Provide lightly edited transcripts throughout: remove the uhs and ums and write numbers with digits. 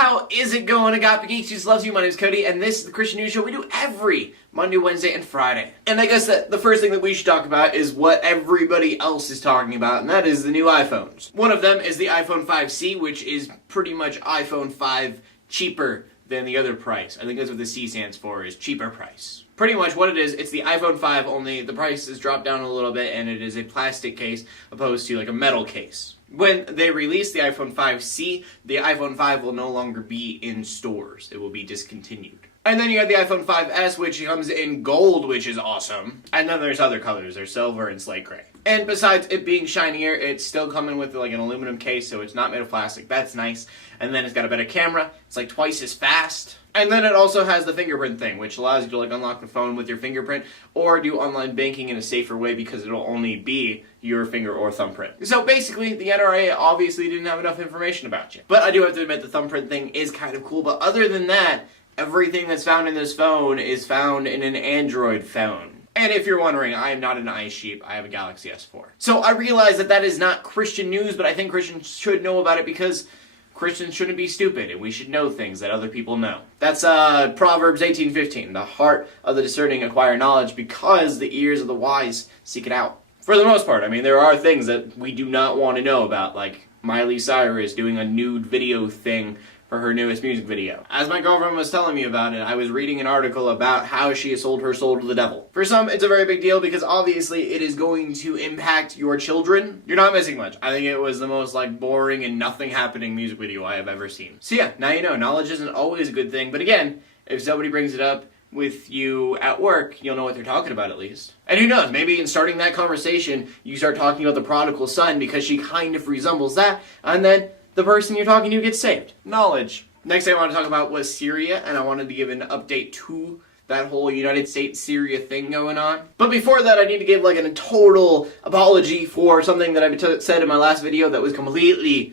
How is it going, Agape Geeks? Jesus loves you. My name is Cody, and this is the Christian News Show we do every Monday, Wednesday, and Friday. And I guess that the first thing that we should talk about is what everybody else is talking about, and that is the new iPhones. One of them is the iPhone 5C, which is pretty much iPhone 5 cheaper than the other price. I think that's what the C stands for, is cheaper price. Pretty much what it is, it's the iPhone 5, only the price has dropped down a little bit, and it is a plastic case opposed to like a metal case. When they release the iPhone 5C, the iPhone 5 will no longer be in stores. It will be discontinued. And then you have the iPhone 5S, which comes in gold, which is awesome. And then there's other colors. There's silver and slate gray. And besides it being shinier, it's still coming with like an aluminum case, so it's not made of plastic. That's nice. And then it's got a better camera. It's like twice as fast. And then it also has the fingerprint thing, which allows you to like unlock the phone with your fingerprint or do online banking in a safer way because it'll only be your finger or thumbprint. So basically, the NRA obviously didn't have enough information about you. But I do have to admit the thumbprint thing is kind of cool. But other than that, everything that's found in this phone is found in an Android phone. And if you're wondering, I am not an ice sheep. I have a Galaxy S4. So I realize that that is not Christian news, but I think Christians should know about it because Christians shouldn't be stupid, and we should know things that other people know. That's Proverbs 18:15. The heart of the discerning acquire knowledge because the ears of the wise seek it out. For the most part, I mean, there are things that we do not want to know about, like Miley Cyrus doing a nude video thing for her newest music video. As my girlfriend was telling me about it, I was reading an article about how she has sold her soul to the devil. For some, it's a very big deal because obviously it is going to impact your children. You're not missing much. I think it was the most like boring and nothing happening music video I have ever seen. So yeah, now you know, knowledge isn't always a good thing, but again, if somebody brings it up with you at work, you'll know what they're talking about at least. And who knows, maybe in starting that conversation, you start talking about the prodigal son because she kind of resembles that, and then the person you're talking to gets saved. Knowledge. Next thing I want to talk about was Syria, and I wanted to give an update to that whole United States-Syria thing going on. But before that, I need to give like a total apology for something that I said in my last video that was completely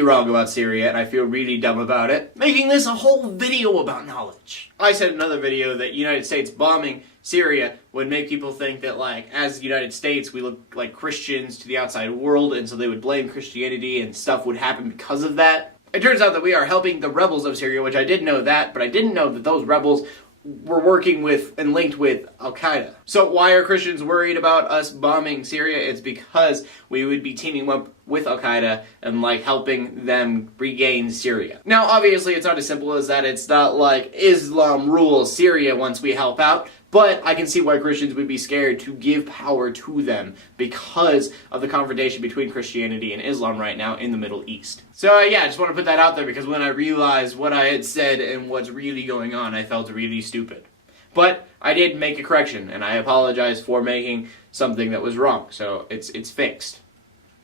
wrong about Syria, and I feel really dumb about it. Making this a whole video about knowledge. I said in another video that United States bombing Syria would make people think that, like, as the United States, we look like Christians to the outside world, and so they would blame Christianity and stuff would happen because of that. It turns out that we are helping the rebels of Syria, which I did know that, but I didn't know that those rebels were working with and linked with Al-Qaeda. So why are Christians worried about us bombing Syria? It's because we would be teaming up with Al-Qaeda and like helping them regain Syria. Now obviously it's not as simple as that. It's not like Islam rules Syria once we help out, but I can see why Christians would be scared to give power to them because of the confrontation between Christianity and Islam right now in the Middle East. So yeah, I just want to put that out there because when I realized what I had said and what's really going on, I felt really stupid. But I did make a correction, and I apologize for making something that was wrong. So it's fixed.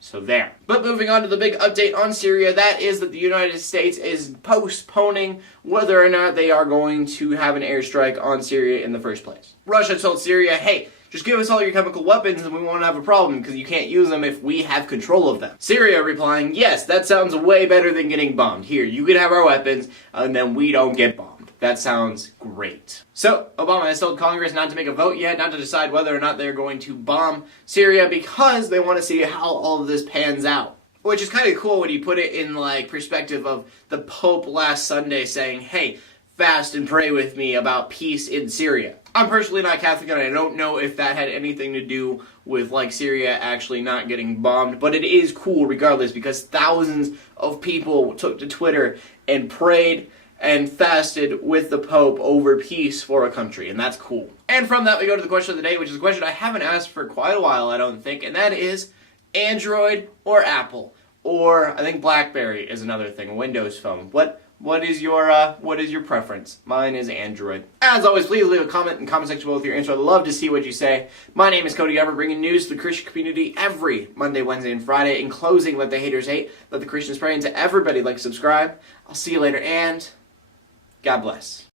So there. But moving on to the big update on Syria, that is that the United States is postponing whether or not they are going to have an airstrike on Syria in the first place. Russia told Syria, hey, just give us all your chemical weapons and we won't have a problem because you can't use them if we have control of them. Syria replying, yes, that sounds way better than getting bombed. Here, you can have our weapons and then we don't get bombed. That sounds great. So, Obama has told Congress not to make a vote yet, not to decide whether or not they're going to bomb Syria because they want to see how all of this pans out. Which is kind of cool when you put it in like perspective of the Pope last Sunday saying, hey, fast and pray with me about peace in Syria. I'm personally not Catholic and I don't know if that had anything to do with like Syria actually not getting bombed, but it is cool regardless because thousands of people took to Twitter and prayed and fasted with the Pope over peace for a country, and that's cool. And from that we go to the question of the day, which is a question I haven't asked for quite a while, I don't think, and that is Android or Apple? Or I think BlackBerry is another thing, a Windows phone. What is your preference? Mine is Android. As always, please leave a comment in the comment section below with your answer. I'd love to see what you say. My name is Cody. I'm bringing news to the Christian community every Monday, Wednesday, and Friday. In closing, let the haters hate, let the Christians pray, and to everybody, like, subscribe. I'll see you later, and God bless.